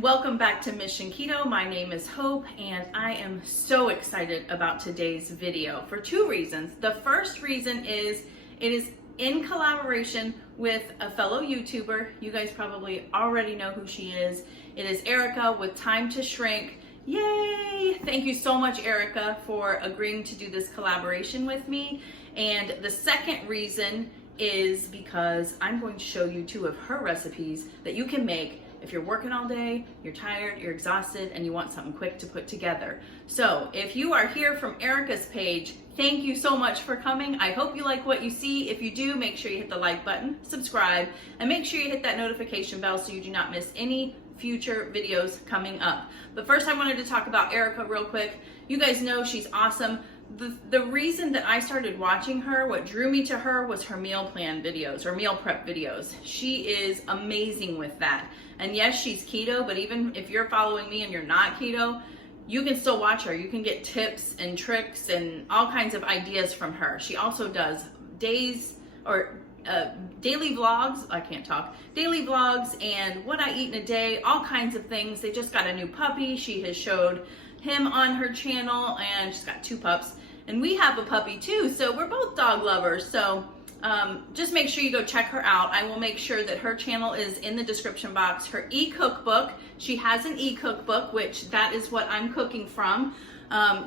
Welcome back to Mission Keto. My name is Hope and I am so excited about today's video for two reasons. The first reason is it is in collaboration with a fellow YouTuber. You guys probably already know who she is. It is Erika with Time to Shrink. Yay! Thank you so much, Erika, for agreeing to do this collaboration with me. And the second reason is because I'm going to show you two of her recipes that you can make if you're working all day, you're tired, you're exhausted, and you want something quick to put together. So if you are here from Erika's page, thank you so much for coming. I hope you like what you see. If you do, make sure you hit the like button, subscribe, and make sure you hit that notification bell so you do not miss any future videos coming up. But first I wanted to talk about Erika real quick. You guys know she's awesome. The reason that I started watching her, what drew me to her, was her meal plan videos or meal prep videos. She is amazing with that. And yes, she's keto, but even if you're following me and you're not keto, you can still watch her. You can get tips and tricks and all kinds of ideas from her. She also does daily vlogs. I can't talk. Daily vlogs and what I eat in a day, all kinds of things. They just got a new puppy. She has showed him on her channel, and she's got two pups, and we have a puppy too, so we're both dog lovers. So just make sure you go check her out. I will make sure that her channel is in the description box. Her e-cookbook, she has an e-cookbook, which that is what I'm cooking from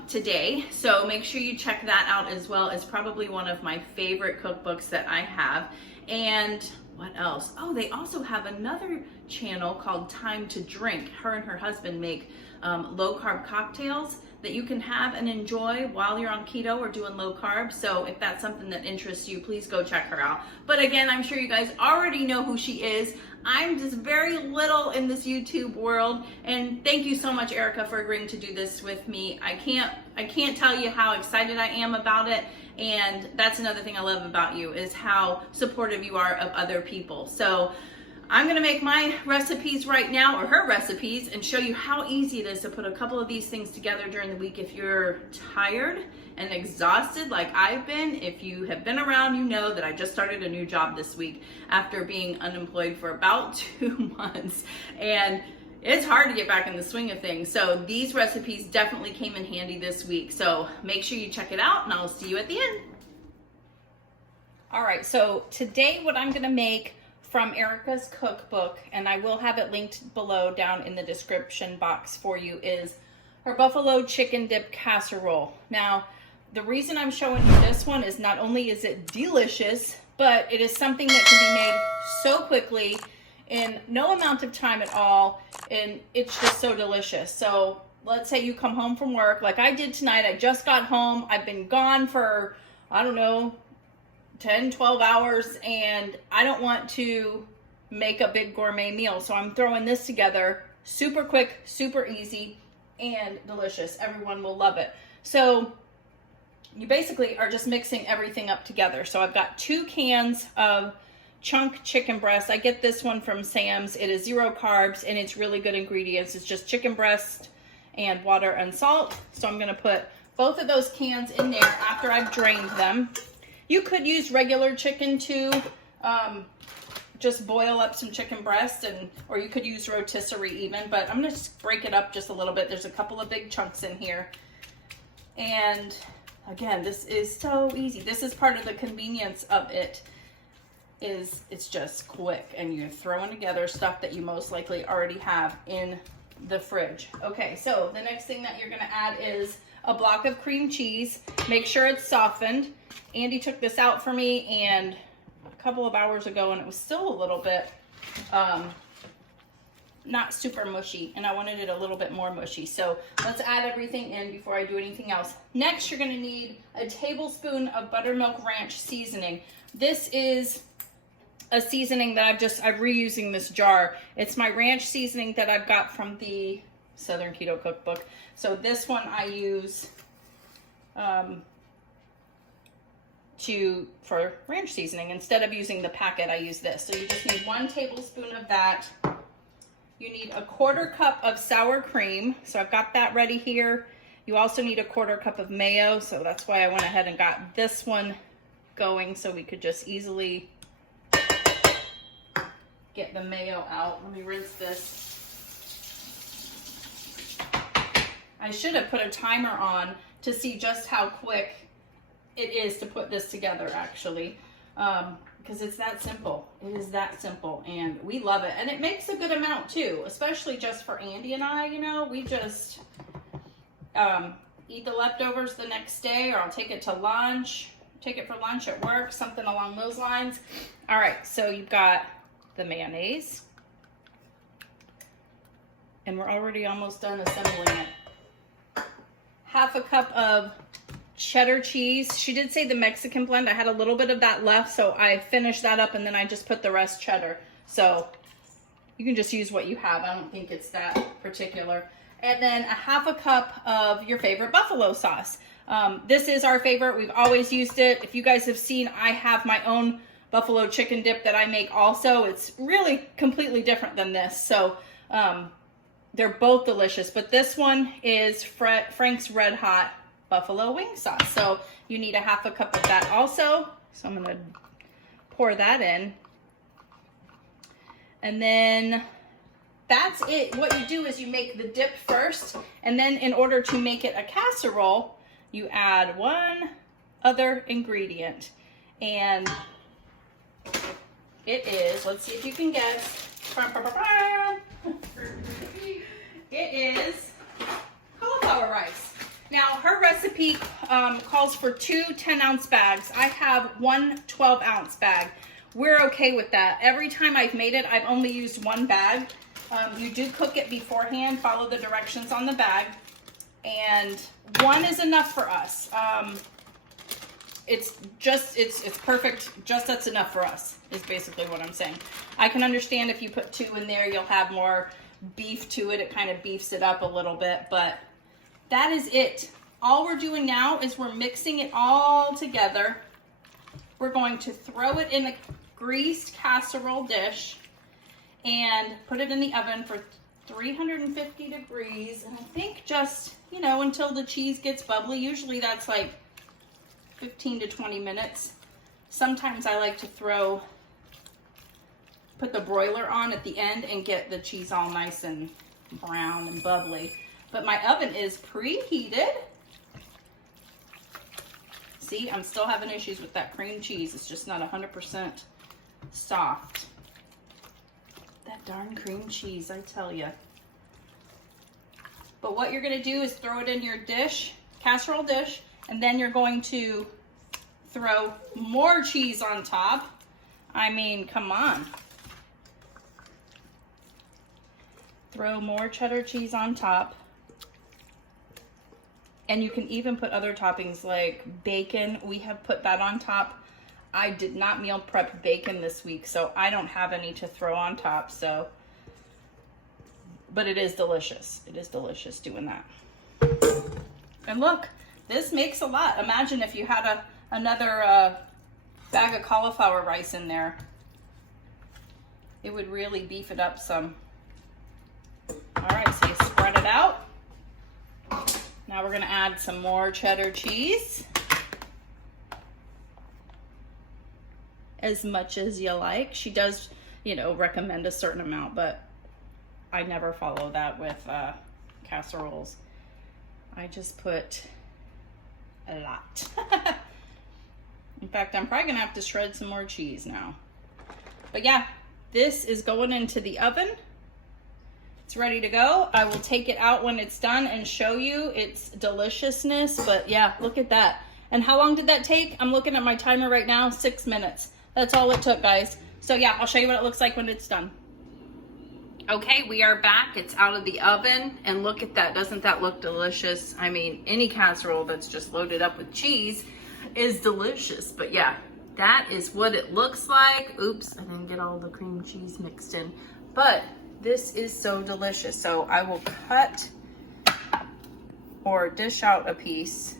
today, so make sure you check that out as well. It's probably one of my favorite cookbooks that I have. And what else? Oh, they also have another channel called Time to Drink. Her and her husband make low carb cocktails that you can have and enjoy while you're on keto or doing low carb. So if that's something that interests you, please go check her out. But again, I'm sure you guys already know who she is. I'm just very little in this YouTube world, and thank you so much, Erika, for agreeing to do this with me. I can't tell you how excited I am about it, and that's another thing I love about you, is how supportive you are of other people. So I'm gonna make my recipes right now, or her recipes, and show you how easy it is to put a couple of these things together during the week if you're tired and exhausted like I've been. If you have been around, you know that I just started a new job this week after being unemployed for about 2 months. And it's hard to get back in the swing of things. So these recipes definitely came in handy this week. So make sure you check it out, and I'll see you at the end. All right, so today what I'm gonna make from Erika's cookbook, and I will have it linked below down in the description box for you, is her buffalo chicken dip casserole. Now, the reason I'm showing you this one is not only is it delicious, but it is something that can be made so quickly in no amount of time at all, and it's just so delicious. So let's say you come home from work like I did tonight. I just got home. I've been gone for, I don't know, 10, 12 hours, and I don't want to make a big gourmet meal. So I'm throwing this together, super quick, super easy, and delicious. Everyone will love it. So you basically are just mixing everything up together. So I've got 2 cans of chunk chicken breast. I get this one from Sam's. It is 0 carbs, and it's really good ingredients. It's just chicken breast and water and salt. So I'm gonna put both of those cans in there after I've drained them. You could use regular chicken too, just boil up some chicken breast, or you could use rotisserie even, but I'm gonna break it up just a little bit. There's a couple of big chunks in here. And again, this is so easy. This is part of the convenience of it, is it's just quick, and you're throwing together stuff that you most likely already have in the fridge. Okay, so the next thing that you're gonna add is a block of cream cheese. Make sure it's softened. Andy took this out for me and a couple of hours ago, and it was still a little bit not super mushy, and I wanted it a little bit more mushy. So let's add everything in before I do anything else. Next, you're gonna need a tablespoon of buttermilk ranch seasoning. This is a seasoning that I'm reusing this jar. It's my ranch seasoning that I've got from the Southern Keto Cookbook. So this one I use for ranch seasoning. Instead of using the packet, I use this. So you just need 1 tablespoon of that. You need a 1/4 cup of sour cream. So I've got that ready here. You also need a 1/4 cup of mayo. So that's why I went ahead and got this one going, so we could just easily get the mayo out. Let me rinse this I should have put a timer on to see just how quick it is to put this together, actually, because it's that simple. It is that simple, and we love it. And it makes a good amount too, especially just for Andy and I. You know, we just eat the leftovers the next day, or I'll take it to lunch, take it for lunch at work, something along those lines. All right, so you've got the mayonnaise, and we're already almost done assembling it. Half a cup of cheddar cheese. She did say the Mexican blend. I had a little bit of that left, so I finished that up, and then I just put the rest cheddar. So you can just use what you have. I don't think it's that particular. And then a half a cup of your favorite buffalo sauce. This is our favorite. We've always used it. If you guys have seen, I have my own buffalo chicken dip that I make also. It's really completely different than this. So they're both delicious, but this one is Frank's Red Hot buffalo wing sauce. So you need a half a cup of that also. So I'm gonna pour that in. And then that's it. What you do is you make the dip first, and then in order to make it a casserole, you add one other ingredient. And it is, let's see if you can guess. It is cauliflower rice. Now, her recipe calls for 2 10-ounce bags. I have 1 12-ounce bag. We're okay with that. Every time I've made it, I've only used 1 bag. You do cook it beforehand, follow the directions on the bag, and 1 is enough for us. It's perfect, just that's enough for us, is basically what I'm saying. I can understand if you put 2 in there, you'll have more beef to it. It kind of beefs it up a little bit, but that is it. All we're doing now is we're mixing it all together. We're going to throw it in a greased casserole dish and put it in the oven for 350 degrees. And I think just, you know, until the cheese gets bubbly. Usually that's like 15 to 20 minutes. Sometimes I like to put the broiler on at the end and get the cheese all nice and brown and bubbly. But my oven is preheated. See, I'm still having issues with that cream cheese. It's just not 100% soft. That darn cream cheese, I tell you. But what you're gonna do is throw it in your dish, casserole dish, and then you're going to throw more cheese on top. I mean, come on. Throw more cheddar cheese on top. And you can even put other toppings like bacon. We have put that on top. I did not meal prep bacon this week, so I don't have any to throw on top. So, but it is delicious. It is delicious doing that. And look, this makes a lot. Imagine if you had another bag of cauliflower rice in there. It would really beef it up some. All right, so you spread it out. Now we're gonna add some more cheddar cheese. As much as you like. She does, you know, recommend a certain amount, but I never follow that with casseroles. I just put a lot. In fact, I'm probably gonna have to shred some more cheese now. But yeah, this is going into the oven. It's ready to go. I will take it out when it's done and show you its deliciousness. But yeah, look at that. And how long did that take? I'm looking at my timer right now, 6 minutes. That's all it took, guys. So yeah, I'll show you what it looks like when it's done. Okay, we are back. It's out of the oven, and look at that. Doesn't that look delicious? I mean, any casserole that's just loaded up with cheese is delicious. But yeah, that is what it looks like. Oops, I didn't get all the cream cheese mixed in. But this is so delicious. So I will cut or dish out a piece,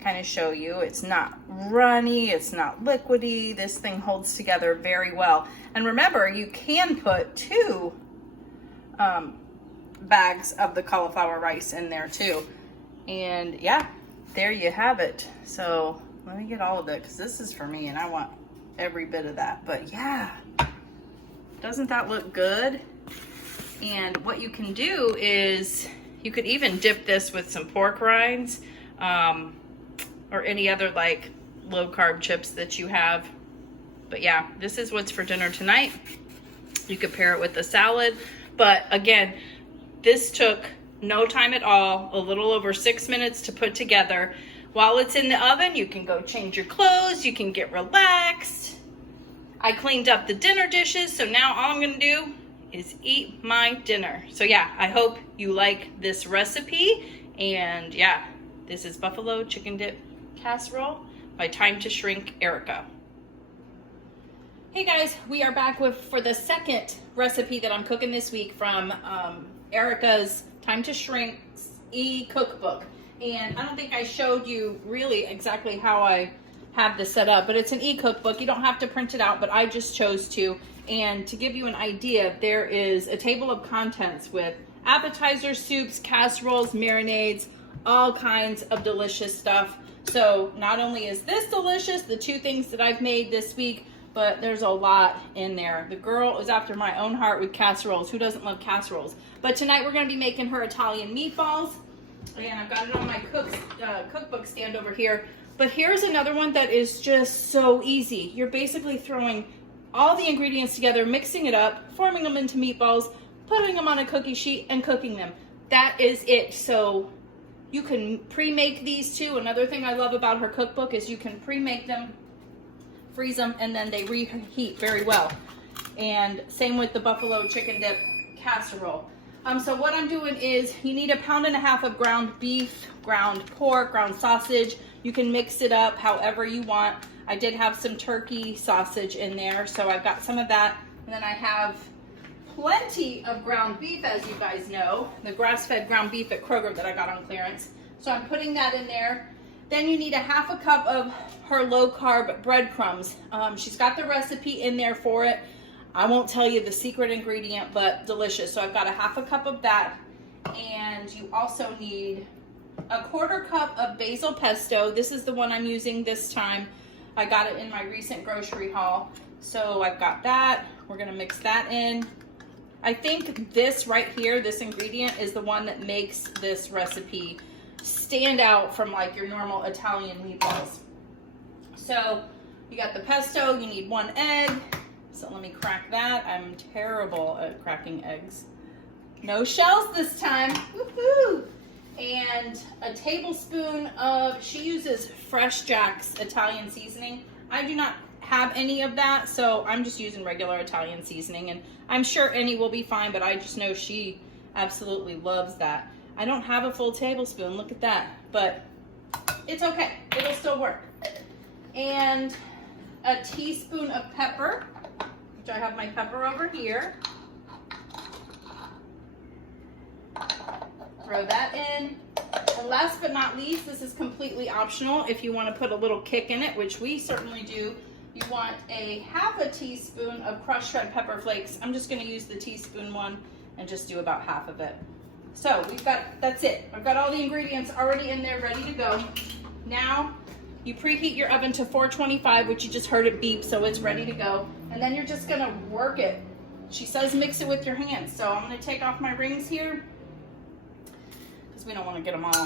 kind of show you. It's not runny, it's not liquidy. This thing holds together very well. And remember, you can put 2 bags of the cauliflower rice in there too. And yeah, there you have it. So let me get all of it, because this is for me and I want every bit of that. But yeah, doesn't that look good? And what you can do is You could even dip this with some pork rinds, or any other like low carb chips that you have. But yeah, this is what's for dinner tonight. You could pair it with a salad. But again, this took no time at all, a little over 6 minutes to put together. While it's in the oven, you can go change your clothes, you can get relaxed. I cleaned up the dinner dishes, so now all I'm gonna do is eat my dinner. So yeah, I hope you like this recipe. And yeah, this is buffalo chicken dip casserole by Time to Shrink Erika. Hey guys, we are back for the second recipe that I'm cooking this week from Erika's Time to Shrink e-cookbook. And I don't think I showed you really exactly how I have this set up, but it's an e-cookbook. You don't have to print it out, but I just chose to. And to give you an idea, there is a table of contents with appetizers, soups, casseroles, marinades, all kinds of delicious stuff. So not only is this delicious, the two things that I've made this week, but there's a lot in there. The girl is after my own heart with casseroles. Who doesn't love casseroles? But tonight we're going to be making her Italian meatballs. And I've got it on my cookbook stand over here. But here's another one that is just so easy. You're basically throwing all the ingredients together, mixing it up, forming them into meatballs, putting them on a cookie sheet, and cooking them. That is it. So you can pre-make these too. Another thing I love about her cookbook is you can pre-make them, freeze them, and then they reheat very well. And same with the buffalo chicken dip casserole. So what I'm doing is you need 1.5 pounds of ground beef, ground pork, ground sausage. You can mix it up however you want. I did have some turkey sausage in there, so I've got some of that. And then I have plenty of ground beef, as you guys know, the grass-fed ground beef at Kroger that I got on clearance. So I'm putting that in there. Then you need 1/2 cup of her low-carb breadcrumbs. She's got the recipe in there for it. I won't tell you the secret ingredient, but delicious. So I've got 1/2 cup of that. And you also need 1/4 cup of basil pesto. This is the one I'm using this time. I got it in my recent grocery haul. So I've got that. We're gonna mix that in. I think this right here, this ingredient, is the one that makes this recipe stand out from like your normal Italian meatballs. So you got the pesto, you need 1 egg. So let me crack that. I'm terrible at cracking eggs. No shells this time. Woohoo! And a tablespoon of, she uses Fresh Jack's Italian seasoning. I do not have any of that, so I'm just using regular Italian seasoning, and I'm sure any will be fine, but I just know she absolutely loves that. I don't have a full tablespoon, look at that, but it's okay, it'll still work. And a teaspoon of pepper, which I have my pepper over here. Throw that in. And last but not least, this is completely optional if you want to put a little kick in it, which we certainly do. You want 1/2 teaspoon of crushed red pepper flakes. I'm just going to use the teaspoon one and just do about 1/2 of it. So that's it. I've got all the ingredients already in there ready to go. Now you preheat your oven to 425, which you just heard it beep, so it's ready to go. And then you're just going to work it. She says mix it with your hands. So I'm going to take off my rings here, because we don't want to get them all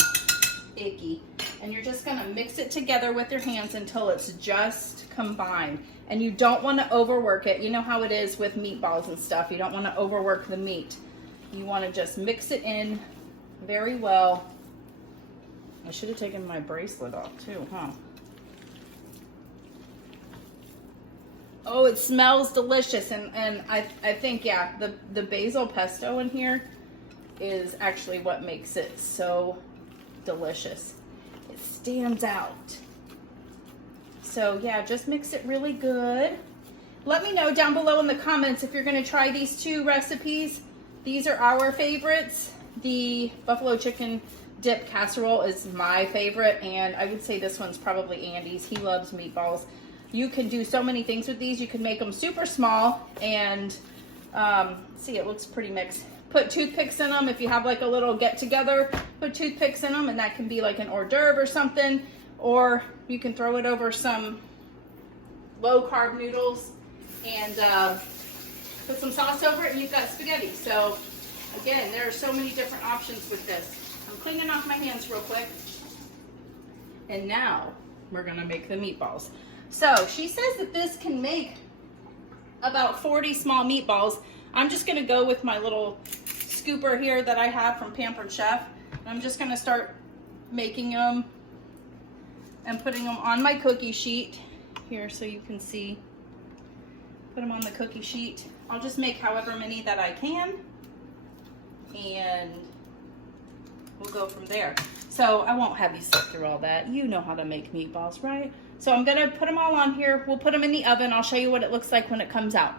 icky. And you're just going to mix it together with your hands until it's just combined. And you don't want to overwork it. You know how it is with meatballs and stuff. You don't want to overwork the meat. You want to just mix it in very well. I should have taken my bracelet off too, huh? Oh, it smells delicious. And I think, yeah, the basil pesto in here is actually what makes it so delicious. It stands out. So yeah, just mix it really good. Let me know down below in the comments if you're going to try these 2 recipes. These are our favorites. The buffalo chicken dip casserole is my favorite, and I would say this one's probably Andy's. He loves meatballs. You can do so many things with these. You can make them super small, and see, it looks pretty mixed. Put toothpicks in them. If you have like a little get together, put toothpicks in them, and that can be like an hors d'oeuvre or something. Or you can throw it over some low carb noodles and put some sauce over it, and you've got spaghetti. So Again, there are so many different options with this. I'm cleaning off my hands real quick. And now we're gonna make the meatballs. So she says that this can make about 40 small meatballs. I'm just gonna go with my little scooper here that I have from Pampered Chef. And I'm just gonna start making them and putting them on my cookie sheet here so you can see. Put them on the cookie sheet. I'll just make however many that I can, and we'll go from there. So I won't have you sit through all that. You know how to make meatballs, right? So I'm gonna put them all on here. We'll put them in the oven. I'll show you what it looks like when it comes out.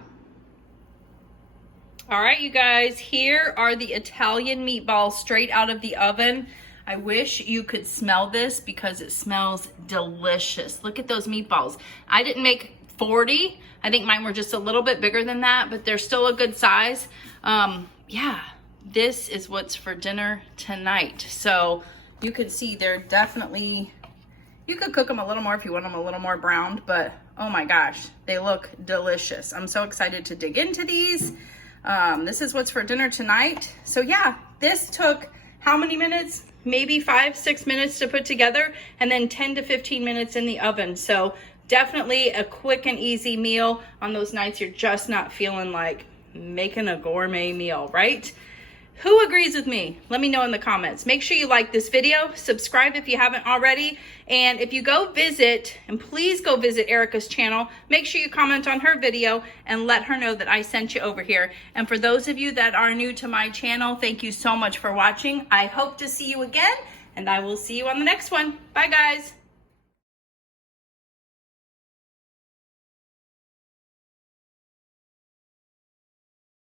All right, you guys, here are the Italian meatballs straight out of the oven. I wish you could smell this because it smells delicious. Look at those meatballs. I didn't make 40. I think mine were just a little bit bigger than that, but they're still a good size. Yeah, this is what's for dinner tonight. So you can see they're definitely, you could cook them a little more if you want them a little more browned, but oh my gosh, they look delicious. I'm so excited to dig into these. This is what's for dinner tonight. So yeah, this took how many minutes? Maybe 5-6 minutes to put together, and then 10 to 15 minutes in the oven. So definitely a quick and easy meal on those nights you're just not feeling like making a gourmet meal, right? Who agrees with me? Let me know in the comments. Make sure you like this video, subscribe if you haven't already, and if you go visit, and please go visit Erika's channel, make sure you comment on her video and let her know that I sent you over here. And for those of you that are new to my channel, thank you so much for watching. I hope to see you again, and I will see you on the next one. Bye, guys.